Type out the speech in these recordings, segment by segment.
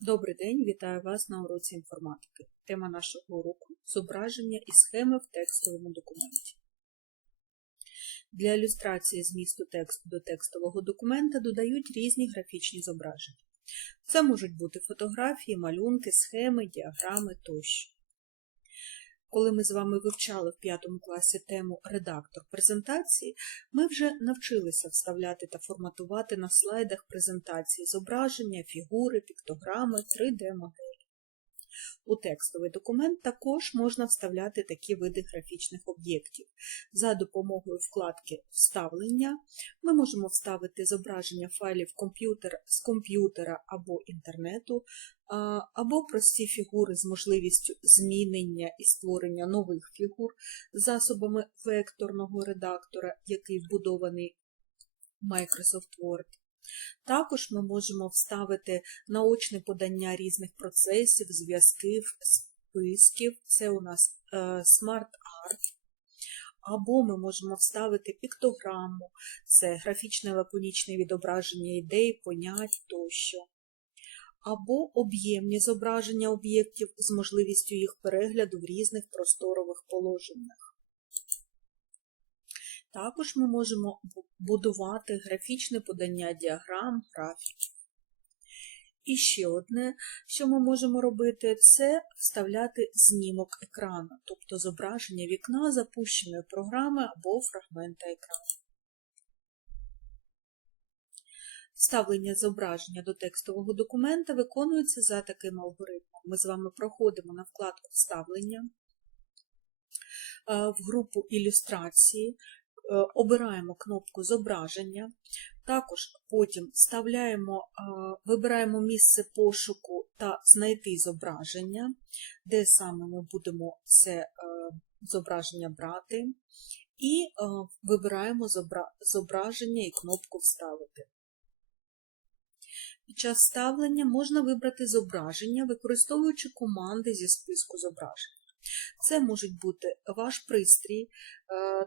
Добрий день, вітаю вас на уроці інформатики. Тема нашого уроку зображення і схеми в текстовому документі. Для ілюстрації змісту тексту до текстового документа додають різні графічні зображення. Це можуть бути фотографії, малюнки, схеми, діаграми тощо. Коли ми з вами вивчали в п'ятому класі тему редактор презентації, ми вже навчилися вставляти та форматувати на слайдах презентації зображення, фігури, піктограми, 3D-моделі. У текстовий документ також можна вставляти такі види графічних об'єктів. За допомогою вкладки Вставлення ми можемо вставити зображення файлів комп'ютер з комп'ютера або інтернету, або прості фігури з можливістю змінення і створення нових фігур засобами векторного редактора, який вбудований в Microsoft Word. Також ми можемо вставити наочне подання різних процесів, зв'язків, списків. Це у нас е, Smart Art. Або ми можемо вставити піктограму, це графічне лаконічне відображення ідей, понять тощо. Або об'ємні зображення об'єктів з можливістю їх перегляду в різних просторових положеннях. Також ми можемо будувати графічне подання діаграм, графіків. І ще одне, що ми можемо робити, це вставляти знімок екрану, тобто зображення вікна запущеної програми або фрагмента екрану. Вставлення зображення до текстового документа виконується за таким алгоритмом. Ми з вами проходимо на вкладку Вставлення в групу ілюстрації, обираємо кнопку зображення, також потім вставляємо, вибираємо місце пошуку та знайти зображення, де саме ми будемо це зображення брати, і вибираємо зображення і кнопку Вставити. Під час вставлення можна вибрати зображення, використовуючи команди зі списку зображень. Це можуть бути ваш пристрій,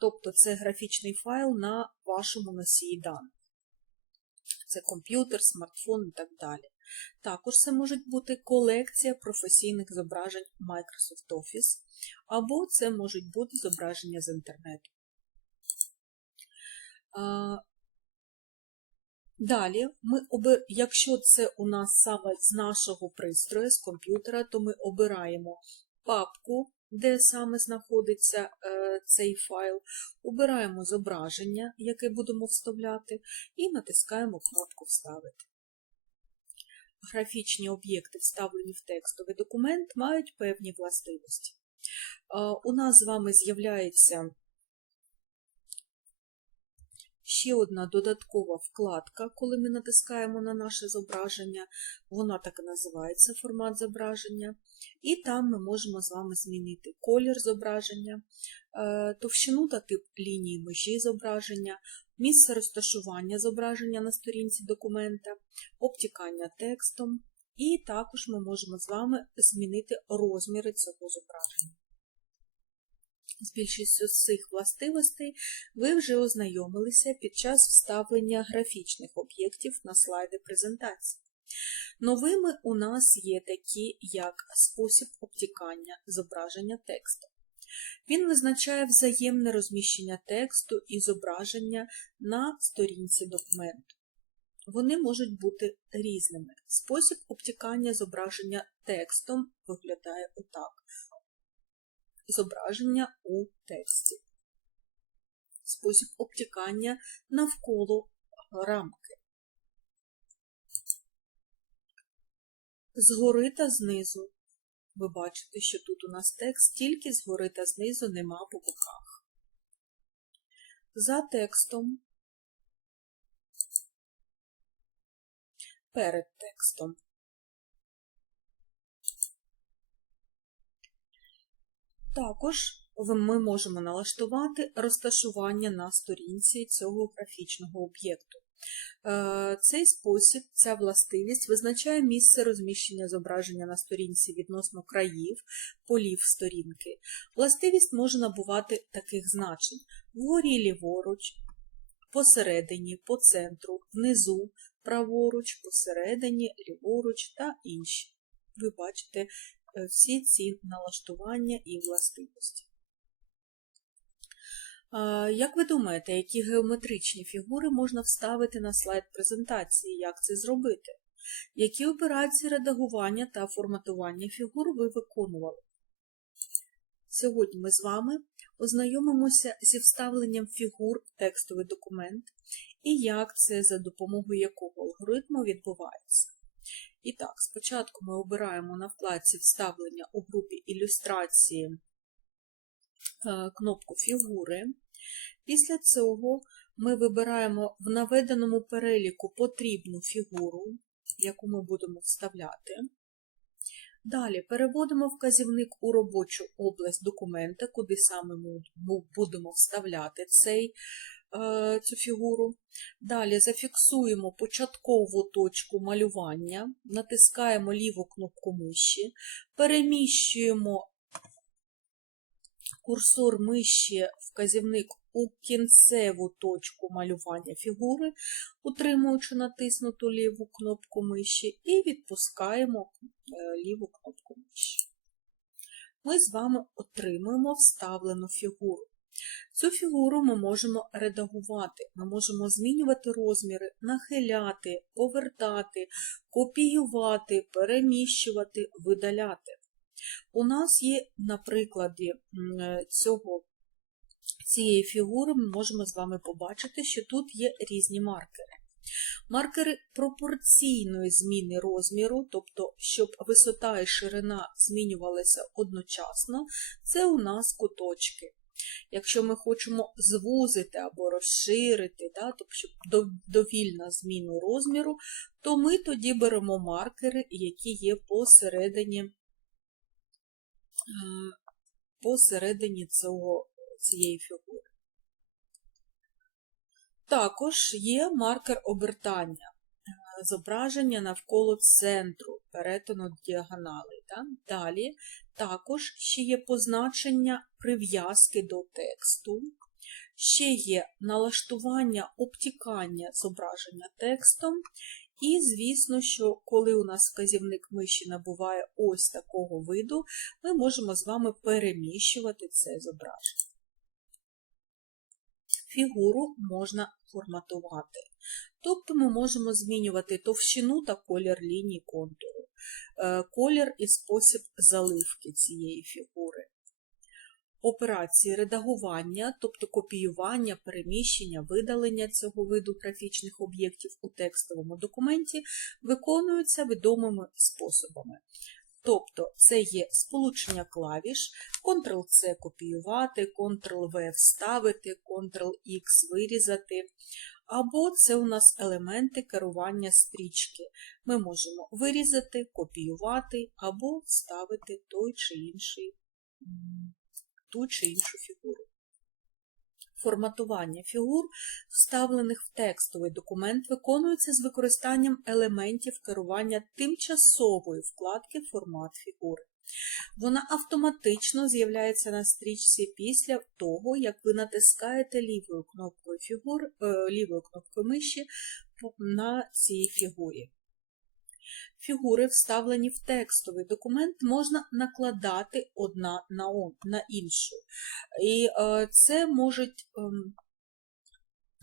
тобто це графічний файл на вашому носії даних. Це комп'ютер, смартфон і так далі. Також це можуть бути колекція професійних зображень Microsoft Office, або це можуть бути зображення з інтернету. Далі, ми якщо це у нас саме з нашого пристрою, з комп'ютера, то ми обираємо папку, де саме знаходиться е, цей файл, обираємо зображення, яке будемо вставляти, і натискаємо кнопку Вставити. Графічні об'єкти, вставлені в текстовий документ, мають певні властивості. Е, у нас з вами з'являється ще одна додаткова вкладка, коли ми натискаємо на наше зображення, вона так і називається формат зображення. І там ми можемо з вами змінити колір зображення, е, товщину та тип лінії межі зображення, місце розташування зображення на сторінці документа, обтікання текстом, і також ми можемо з вами змінити розміри цього зображення. З більшістю з цих властивостей ви вже ознайомилися під час вставлення графічних об'єктів на слайди презентації. Новими у нас є такі, як спосіб обтікання зображення тексту. Він визначає взаємне розміщення тексту і зображення на сторінці документу. Вони можуть бути різними. Спосіб обтікання зображення текстом виглядає отак зображення у тексті. Спосіб обтікання навколо рамки. Згори та знизу. Ви бачите, що тут у нас текст тільки згори та знизу нема по боках. За текстом. Перед текстом. Також ми можемо налаштувати розташування на сторінці цього графічного об'єкту. Е, цей спосіб, ця властивість визначає місце розміщення зображення на сторінці відносно країв, полів сторінки. Властивість може набувати таких значень: вгорі ліворуч, посередині, по центру, внизу, праворуч, посередині, ліворуч та інші. Ви бачите всі ці налаштування і властивості. Як ви думаєте, які геометричні фігури можна вставити на слайд презентації? Як це зробити? Які операції редагування та форматування фігур ви виконували? Сьогодні ми з вами ознайомимося зі вставленням фігур в текстовий документ і як це за допомогою якого алгоритму відбувається. І так, спочатку ми обираємо на вкладці вставлення у групі ілюстрації е, кнопку фігури. Після цього ми вибираємо в наведеному переліку потрібну фігуру, яку ми будемо вставляти. Далі переводимо вказівник у робочу область документа, куди саме ми будемо вставляти цей, цю фігуру. Далі зафіксуємо початкову точку малювання, натискаємо ліву кнопку миші, переміщуємо курсор миші вказівник у кінцеву точку малювання фігури, утримуючи натиснуту ліву кнопку миші, і відпускаємо е, ліву кнопку миші. Ми з вами отримуємо вставлену фігуру. Цю фігуру ми можемо редагувати, ми можемо змінювати розміри, нахиляти, повертати, копіювати, переміщувати, видаляти. У нас є на прикладі е, цього, цієї фігури ми можемо з вами побачити, що тут є різні маркери. Маркери пропорційної зміни розміру, тобто, щоб висота і ширина змінювалися одночасно, це у нас куточки. Якщо ми хочемо звузити або розширити, да, тобто, довільна зміну розміру, то ми тоді беремо маркери, які є посередині посередині цього, цієї фігури. Також є маркер обертання, зображення навколо центру перетину діагонали. Да? Далі також ще є позначення прив'язки до тексту, ще є налаштування обтікання зображення текстом, і, звісно, що коли у нас вказівник миші набуває ось такого виду, ми можемо з вами переміщувати це зображення. Фігуру можна форматувати. Тобто ми можемо змінювати товщину та колір ліній контуру, е, колір і спосіб заливки цієї фігури операції редагування, тобто копіювання, переміщення, видалення цього виду графічних об'єктів у текстовому документі, виконуються відомими способами. Тобто це є сполучення клавіш, Ctrl-C копіювати, Ctrl-V вставити, Ctrl-X вирізати. Або це у нас елементи керування стрічки. Ми можемо вирізати, копіювати або вставити той чи інший ту чи іншу фігуру. Форматування фігур, вставлених в текстовий документ, виконується з використанням елементів керування тимчасової вкладки Формат фігури. Вона автоматично з'являється на стрічці після того, як ви натискаєте лівою кнопкою фігур, е, лівою кнопкою миші на цій фігурі фігури, вставлені в текстовий документ, можна накладати одна на на іншу. І е, це може ем,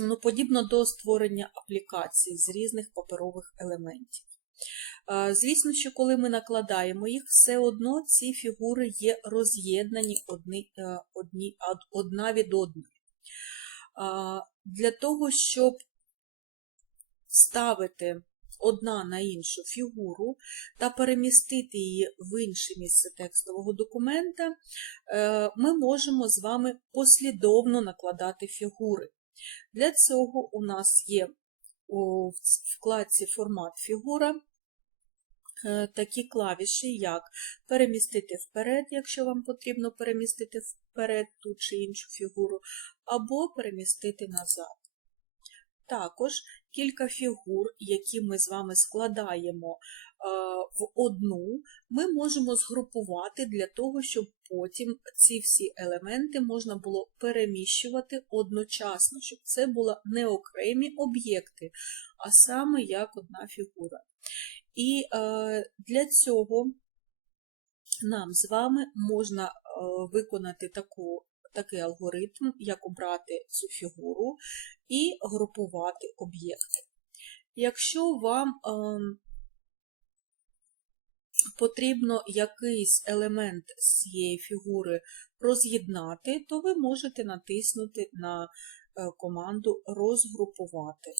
ну, подібно до створення аплікацій з різних паперових елементів. Е, звісно, що коли ми накладаємо їх, все одно ці фігури є роз'єднані одні, е, одні, одна від одної. Для того, щоб ставити одна на іншу фігуру та перемістити її в інше місце текстового документа, е, ми можемо з вами послідовно накладати фігури. Для цього у нас є у вкладці Формат фігура. Е, такі клавіші, як перемістити вперед, якщо вам потрібно перемістити вперед ту чи іншу фігуру, або перемістити назад. Також кілька фігур, які ми з вами складаємо в одну, ми можемо згрупувати для того, щоб потім ці всі елементи можна було переміщувати одночасно, щоб це були не окремі об'єкти, а саме як одна фігура. І е, для цього нам з вами можна е, виконати таку, такий алгоритм, як обрати цю фігуру і групувати об'єкти. Якщо вам е, потрібно якийсь елемент з цієї фігури роз'єднати, то ви можете натиснути на е, команду розгрупувати.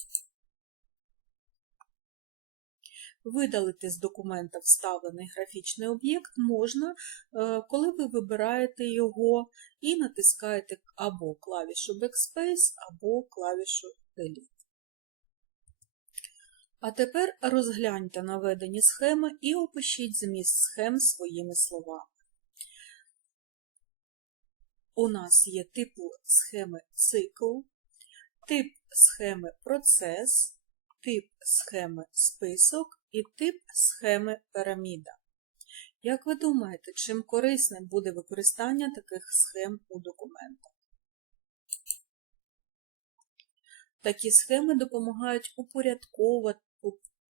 Видалити з документа вставлений графічний об'єкт можна, е, коли ви вибираєте його і натискаєте або клавішу Backspace, або клавішу Delete. А тепер розгляньте наведені схеми і опишіть зміст схем своїми словами. У нас є типу схеми цикл, тип схеми процес, тип схеми список і тип схеми піраміда. Як ви думаєте, чим корисним буде використання таких схем у документах? Такі схеми допомагають упорядковувати,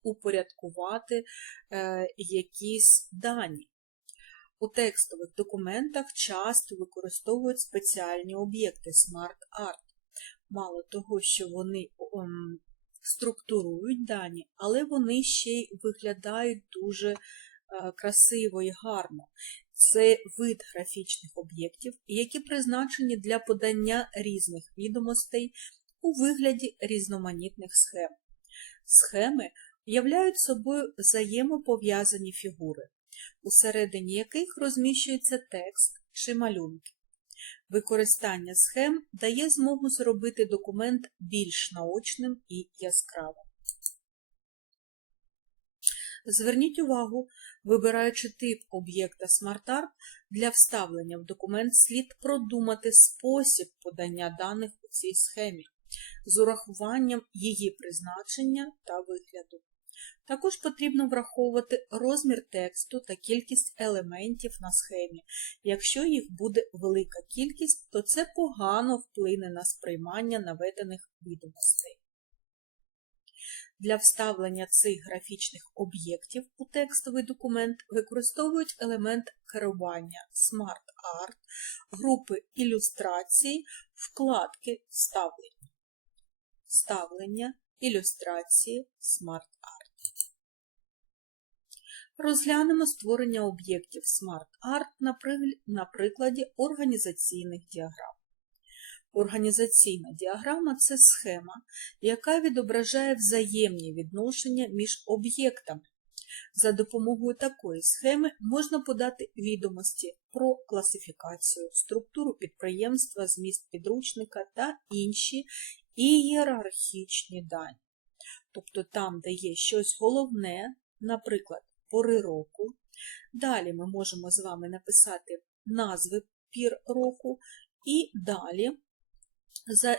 упорядкувати е, якісь дані. У текстових документах часто використовують спеціальні об'єкти Art. Мало того, що вони структурують дані, але вони ще й виглядають дуже е, красиво і гарно. Це вид графічних об'єктів, які призначені для подання різних відомостей у вигляді різноманітних схем. Схеми являють собою взаємопов'язані фігури, усередині яких розміщується текст чи малюнки. Використання схем дає змогу зробити документ більш наочним і яскравим. Зверніть увагу, вибираючи тип об'єкта SmartArt, для вставлення в документ слід продумати спосіб подання даних у цій схемі з урахуванням її призначення та вигляду. Також потрібно враховувати розмір тексту та кількість елементів на схемі. Якщо їх буде велика кількість, то це погано вплине на сприймання наведених відомостей. Для вставлення цих графічних об'єктів у текстовий документ використовують елемент керування Smart Art, групи ілюстрації, вкладки Ставлення, Ставлення, ілюстрації Smart Art. Розглянемо створення об'єктів Smart Art на прикладі організаційних діаграм. Організаційна діаграма це схема, яка відображає взаємні відношення між об'єктами. За допомогою такої схеми можна подати відомості про класифікацію, структуру підприємства, зміст підручника та інші ієрархічні дані. Тобто там, де є щось головне, наприклад, пори року. Далі ми можемо з вами написати назви пір року, і далі за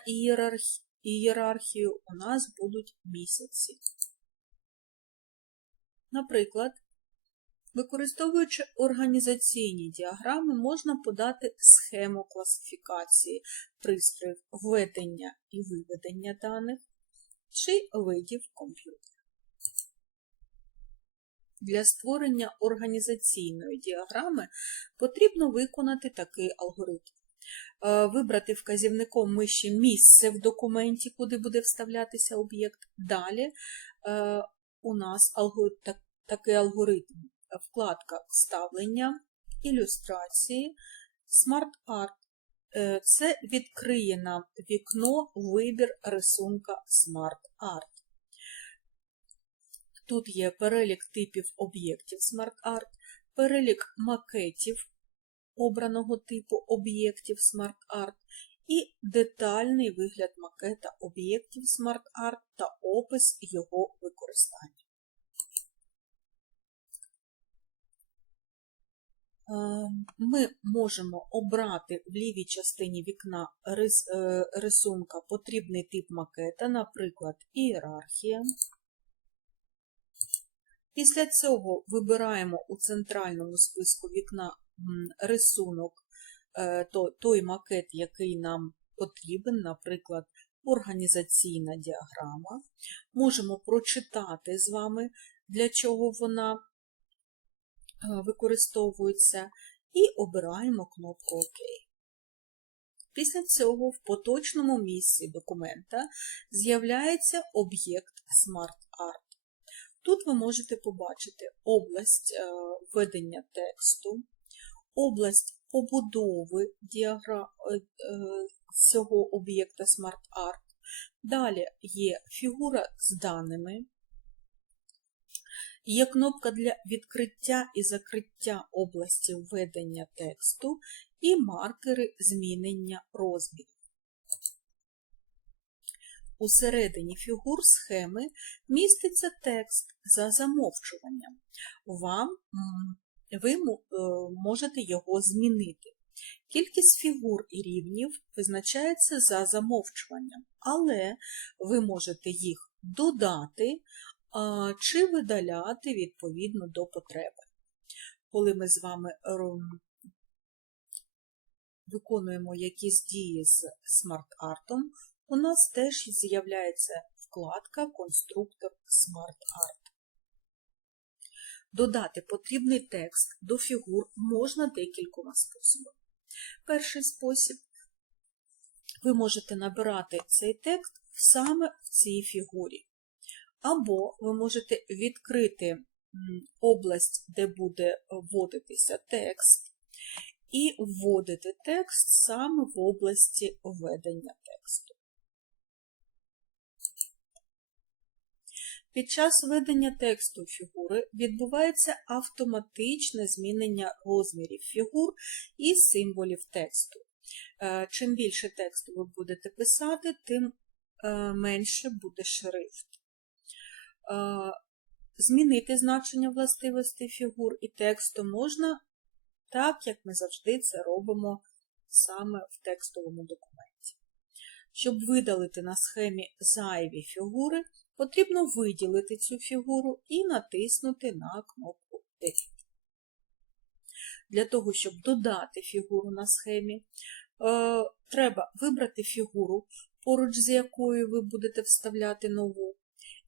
ієрархією у нас будуть місяці. Наприклад, використовуючи організаційні діаграми, можна подати схему класифікації пристроїв введення і виведення даних чи видів комп'ютера. Для створення організаційної діаграми потрібно виконати такий алгоритм. Е, вибрати вказівником миші місце в документі, куди буде вставлятися об'єкт. Далі е, у нас такий алгоритм, вкладка Вставлення, ілюстрації, Art. Е, це відкриє нам вікно вибір рисунка Art. Тут є перелік типів об'єктів Smart Art, перелік макетів обраного типу об'єктів Smart Art і детальний вигляд макета об'єктів Smart Art та опис його використання. Е, ми можемо обрати в лівій частині вікна е, рисунка потрібний тип макета, наприклад, ієрархія. Після цього вибираємо у центральному списку вікна рисунок, е, то- той макет, який нам потрібен, наприклад, організаційна діаграма. Можемо прочитати з вами, для чого вона е, використовується, і обираємо кнопку ОК. Після цього в поточному місці документа з'являється об'єкт SmartArt. Тут ви можете побачити область е, введення тексту, область побудови діагра... е, е, цього об'єкта SmartArt. Далі є фігура з даними, є кнопка для відкриття і закриття області введення тексту і маркери змінення розмірів. Усередині фігур схеми міститься текст за замовчуванням. Вам, ви е, можете його змінити. Кількість фігур і рівнів визначається за замовчуванням, але ви можете їх додати чи видаляти відповідно до потреби. Коли ми з вами виконуємо якісь дії з смарт-артом, у нас теж з'являється вкладка Конструктор SmartArt. Додати потрібний текст до фігур можна декількома способами. Перший спосіб ви можете набирати цей текст саме в цій фігурі. Або ви можете відкрити область, де буде вводитися текст, і вводити текст саме в області введення тексту. Під час введення тексту фігури відбувається автоматичне змінення розмірів фігур і символів тексту. Е, Чим більше тексту ви будете писати, тим е, менше буде шрифт. Е, Змінити значення властивостей фігур і тексту можна так, як ми завжди це робимо саме в текстовому документі. Щоб видалити на схемі зайві фігури, потрібно виділити цю фігуру і натиснути на кнопку Delete. Для того, щоб додати фігуру на схемі, е, треба вибрати фігуру, поруч з якою ви будете вставляти нову,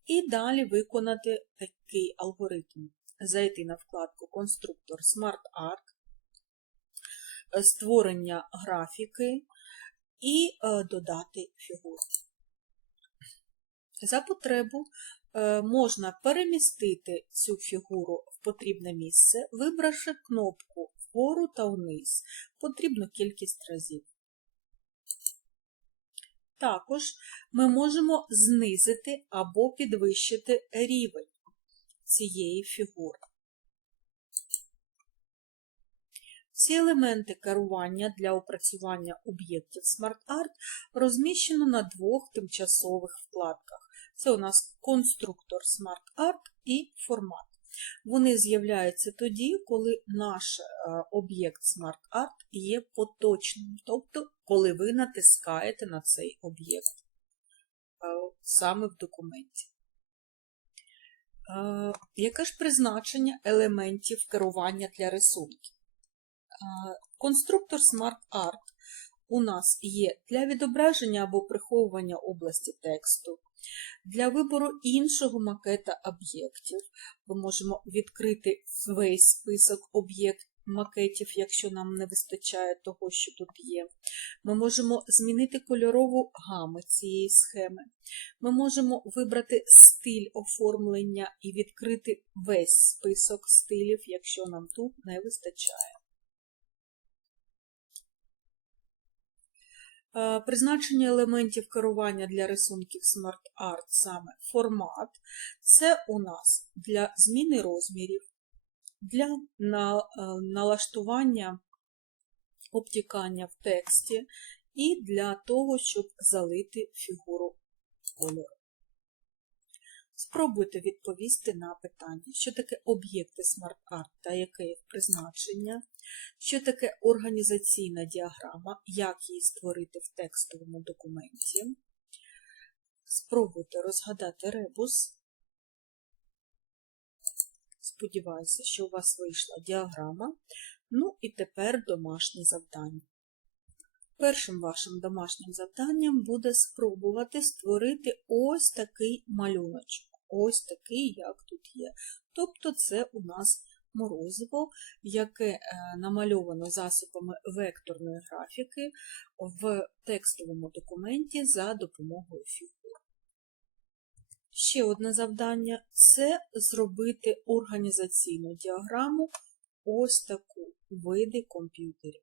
і далі виконати такий алгоритм. Зайти на вкладку Конструктор SmartArt, е, створення графіки і е, додати фігуру. За потребу е, можна перемістити цю фігуру в потрібне місце, вибравши кнопку вгору та вниз потрібну кількість разів. Також ми можемо знизити або підвищити рівень цієї фігури. Ці елементи керування для опрацювання об'єктів SmartArt розміщено на двох тимчасових вкладках. Це у нас конструктор SmartArt і формат. Вони з'являються тоді, коли наш е, об'єкт SmartArt є поточним, тобто коли ви натискаєте на цей об'єкт е, саме в документі. Е, Яке ж призначення елементів керування для рисунків? Конструктор SmartArt у нас є для відображення або приховування області тексту, для вибору іншого макета об'єктів. Ми можемо відкрити весь список об'єкт макетів, якщо нам не вистачає того, що тут є. Ми можемо змінити кольорову гаму цієї схеми. Ми можемо вибрати стиль оформлення і відкрити весь список стилів, якщо нам тут не вистачає. Е, Призначення елементів керування для рисунків SmartArt саме формат. Це у нас для зміни розмірів, для е, налаштування обтікання в тексті і для того, щоб залити фігуру кольору. Спробуйте відповісти на питання, що таке об'єкти SmartArt та яке їх призначення, що таке організаційна діаграма, як її створити в текстовому документі. Спробуйте розгадати ребус. Сподіваюся, що у вас вийшла діаграма. Ну і тепер домашнє завдання. Першим вашим домашнім завданням буде спробувати створити ось такий малюночок. Ось такий, як тут є. Тобто це у нас морозиво, яке е, намальовано засобами векторної графіки в текстовому документі за допомогою фігур. Ще одне завдання це зробити організаційну діаграму ось таку види комп'ютерів.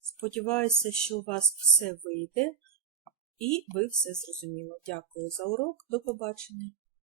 Сподіваюся, що у вас все вийде і ви все зрозуміло. Дякую за урок. До побачення!